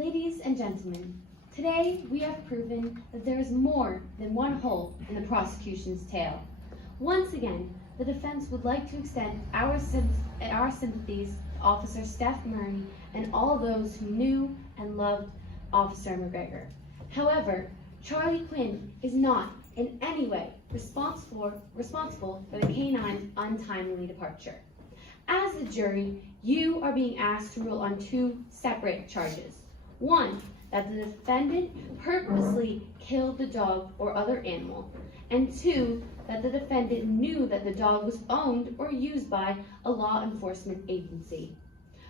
Ladies and gentlemen, today we have proven that there is more than one hole in the prosecution's tale. Once again, the defense would like to extend our sympathies to Officer Steph Murray and all those who knew and loved Officer McGregor. However, Charlie Quinn is not in any way responsible for the canine's untimely departure. As a jury, you are being asked to rule on two separate charges. One, that the defendant purposely killed the dog or other animal, and two, that the defendant knew that the dog was owned or used by a law enforcement agency.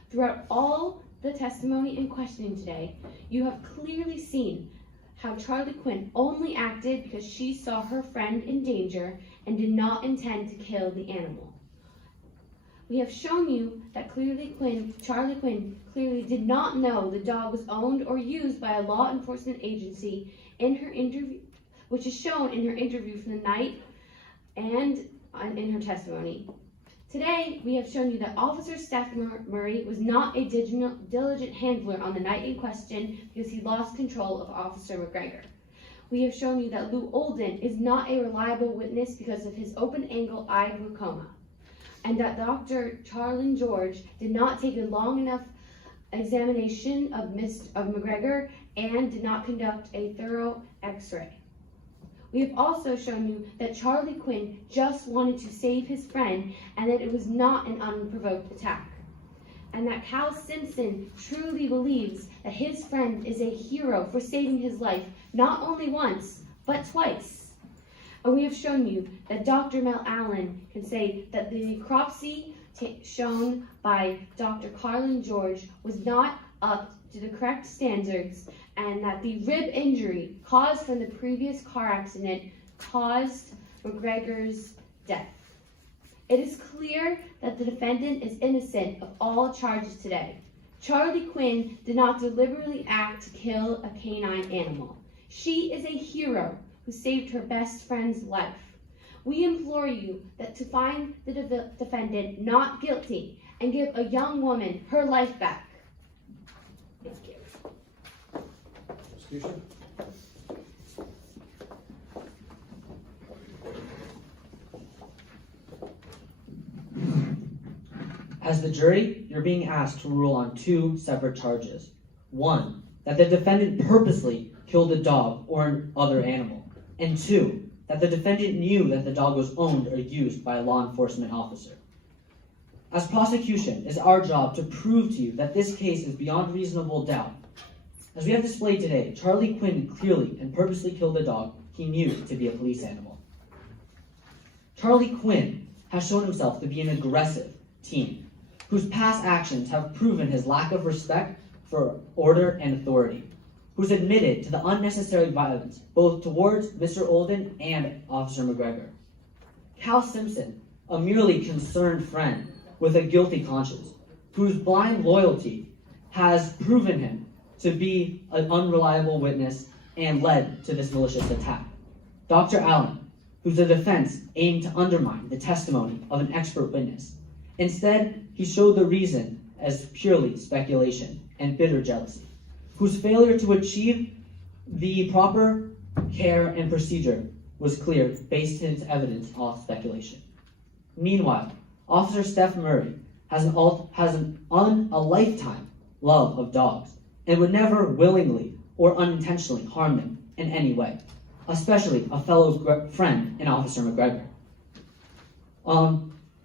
Throughout all the testimony and questioning today, you have clearly seen how Charlie Quinn only acted because she saw her friend in danger and did not intend to kill the animal. We have shown you that Charlie Quinn clearly did not know the dog was owned or used by a law enforcement agency in her interview, which is shown in her interview from the night and in her testimony. Today, we have shown you that Officer Steph Murray was not a diligent handler on the night in question because he lost control of Officer McGregor. We have shown you that Lou Olden is not a reliable witness because of his open-angle eye glaucoma, and that Dr. Charlene George did not take a long enough examination of McGregor and did not conduct a thorough x-ray. We have also shown you that Charlie Quinn just wanted to save his friend and that it was not an unprovoked attack. And that Cal Simpson truly believes that his friend is a hero for saving his life not only once, but twice. And we have shown you that Dr. Mel Allen can say that the necropsy shown by Dr. Carlin George was not up to the correct standards, and that the rib injury caused from the previous car accident caused McGregor's death. It is clear that the defendant is innocent of all charges today. Charlie Quinn did not deliberately act to kill a canine animal. She is a hero who saved her best friend's life. We implore you to find the defendant not guilty and give a young woman her life back. Thank you. Prosecution. As the jury, you're being asked to rule on two separate charges. One, that the defendant purposely killed a dog or other animal. And two, that the defendant knew that the dog was owned or used by a law enforcement officer. As prosecution, it's our job to prove to you that this case is beyond reasonable doubt. As we have displayed today, Charlie Quinn clearly and purposely killed a dog he knew to be a police animal. Charlie Quinn has shown himself to be an aggressive teen whose past actions have proven his lack of respect for order and authority, who's admitted to the unnecessary violence both towards Mr. Olden and Officer McGregor. Cal Simpson, a merely concerned friend with a guilty conscience, whose blind loyalty has proven him to be an unreliable witness and led to this malicious attack. Dr. Allen, whose defense aimed to undermine the testimony of an expert witness. Instead, he showed the reason as purely speculation and bitter jealousy, whose failure to achieve the proper care and procedure was clear based on his evidence off speculation. Meanwhile, Officer Steph Murray has a lifetime love of dogs and would never willingly or unintentionally harm them in any way, especially a fellow friend in Officer McGregor.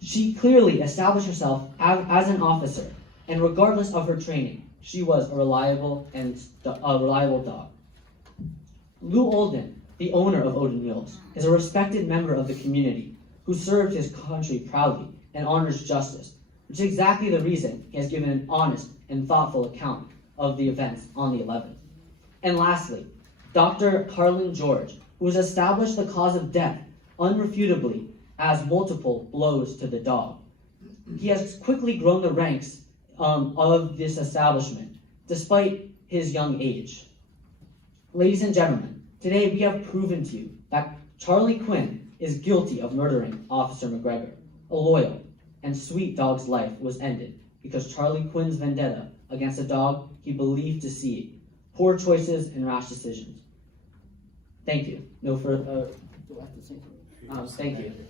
She clearly established herself as an officer, and regardless of her training, she was a reliable dog. Lou Olden, the owner of Olden Mills, is a respected member of the community who served his country proudly and honors justice, which is exactly the reason he has given an honest and thoughtful account of the events on the 11th. And lastly, Dr. Carlin George, who has established the cause of death unrefutably as multiple blows to the dog. He has quickly grown the ranks of this establishment, despite his young age. Ladies and gentlemen, today we have proven to you that Charlie Quinn is guilty of murdering Officer McGregor. A loyal and sweet dog's life was ended because Charlie Quinn's vendetta against a dog he believed to see, poor choices and rash decisions. Thank you. No further. Thank you.